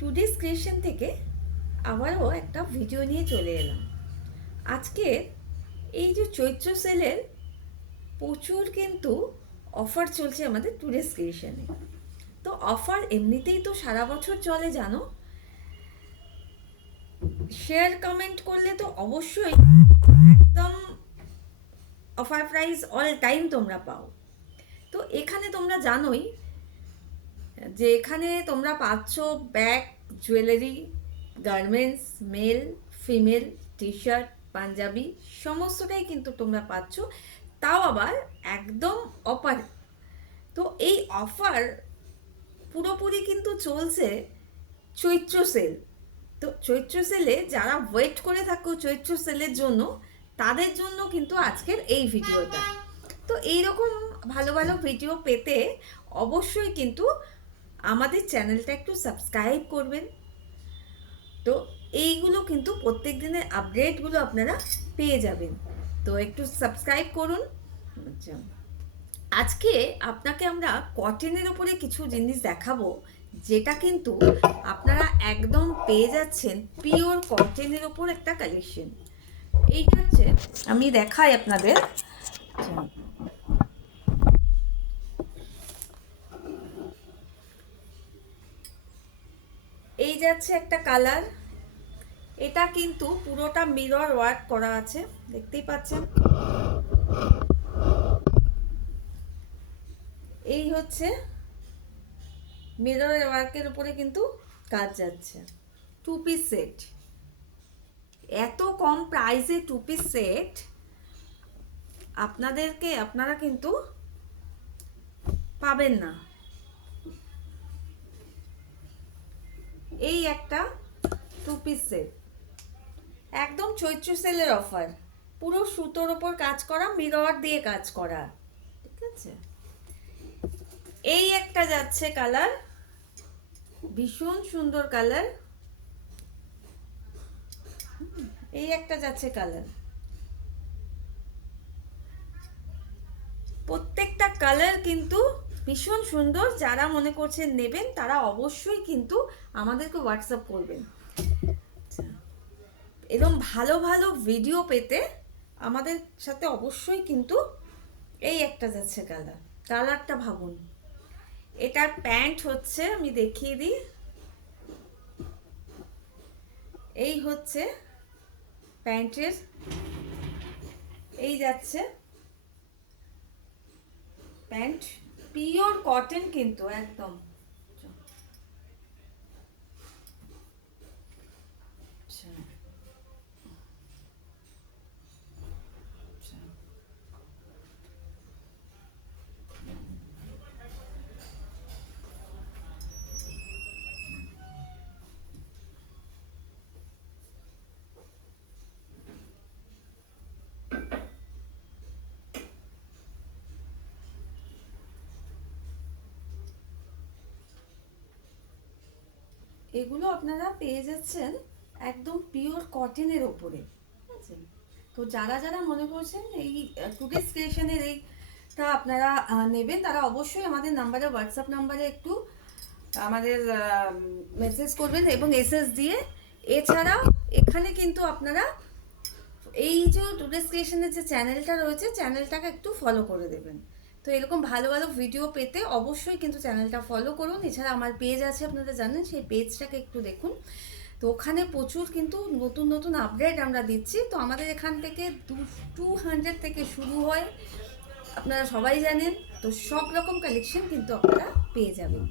Today's creation থেকে আবারও একটা ভিডিও নিয়ে চলে এলাম। আজকে এই যে চৈত্র সেলের প্রচুর কিন্তু অফার চলছে আমাদের টুডেস ক্রিয়েশনে। তো অফার এমনিতেই তো সারা বছর চলে জানো। শেয়ার কমেন্ট করলে তো অবশ্যই একদম অফার প্রাইস অল টাইম তোমরা পাও। তো এখানে তোমরা জানোই যে এখানে তোমরা পাচ্ছ bag, jewellery, garments, male, female, T shirt, Punjabi সমস্তটাই কিন্তু তোমরা পাচ্ছ, তাও আবার একদম অফার। তো এই অফার পুরোপুরি কিন্তু চলছে চৈত্র সেল। তো চৈত্র সেলে যারা ওয়েট করে থাকো চৈত্র সেলের জন্য, তাদের জন্য কিন্তু আজকের এই ভিডিওটা। তো এইরকম ভালো ভালো ভিডিও পেতে অবশ্যই কিন্তু আমাদের চ্যানেলটা একটু সাবস্ক্রাইব করবেন। তো এইগুলো কিন্তু প্রত্যেক দিনের আপডেটগুলো আপনারা পেয়ে যাবেন, তো একটু সাবস্ক্রাইব করুন। আচ্ছা, আজকে আপনাকে আমরা কটনের উপরে কিছু জিনিস দেখাবো, যেটা কিন্তু আপনারা একদম পেয়ে যাচ্ছেন পিওর কটনের ওপর একটা কালেকশন। এইটা হচ্ছে, আমি দেখাই আপনাদের। আচ্ছা, এই যাচ্ছে একটা কালার, এটা কিন্তু পুরোটা মিরর ওয়ার্ক করা আছে, দেখতেই পাচ্ছেন। এই হচ্ছে মিরর ওয়ার্কের উপরে কিন্তু কাজ যাচ্ছে। টু পিস সেট, এত কম প্রাইসে টু পিস সেট আপনারা কিন্তু পাবেন না। এই একটা টু পিস সেট, একদম চৈত্র সেলের অফার, পুরো সুতোর ওপর কাজ করা, মিরর দিয়ে কাজ করা, ঠিক আছে। এই একটা যাচ্ছে কালার, ভীষণ সুন্দর কালার। এই একটা যাচ্ছে কালার, প্রত্যেকটা কালার কিন্তু ভীষণ সুন্দর। যারা মনে করছেন নেবেন তারা অবশ্যই কিন্তু আমাদেরকে হোয়াটসঅ্যাপ করবেন। এরকম ভালো ভালো ভিডিও পেতে আমাদের সাথে অবশ্যই কিন্তু। এই একটা যাচ্ছে কালার, কালারটা ভাবুন। এটার প্যান্ট হচ্ছে, আমি দেখিয়ে দিই, এই হচ্ছে প্যান্টের, এই যাচ্ছে প্যান্ট, পিওর কটন কিন্তু একদম। আচ্ছা, আচ্ছা, এগুলো আপনারা পেয়ে যাচ্ছেন একদম পিওর কটনের ওপরে, ঠিক আছে। তো যারা যারা মনে করছেন এই টুডেস ক্রিয়েশনের এইটা আপনারা নেবেন, তারা অবশ্যই আমাদের নাম্বারে, হোয়াটসঅ্যাপ নাম্বারে একটু আমাদের মেসেজ করবেন এবং এসএস দিয়ে। এছাড়া এখানে কিন্তু আপনারা এই যে টুডেস ক্রিয়েশনের যে চ্যানেলটা রয়েছে, চ্যানেলটাকে একটু ফলো করে দেবেন। তো এরকম ভালো ভালো ভিডিও পেতে অবশ্যই কিন্তু চ্যানেলটা ফলো করুন। এছাড়া আমার পেজ আছে, আপনারা জানেন, সেই পেজটাকে একটু দেখুন। তো ওখানে প্রচুর কিন্তু নতুন নতুন আপডেট আমরা দিচ্ছি। তো আমাদের এখান থেকে 200 থেকে শুরু হয়, আপনারা সবাই জানেন। তো সব রকম কালেকশন কিন্তু আপনারা পেয়ে যাবেন।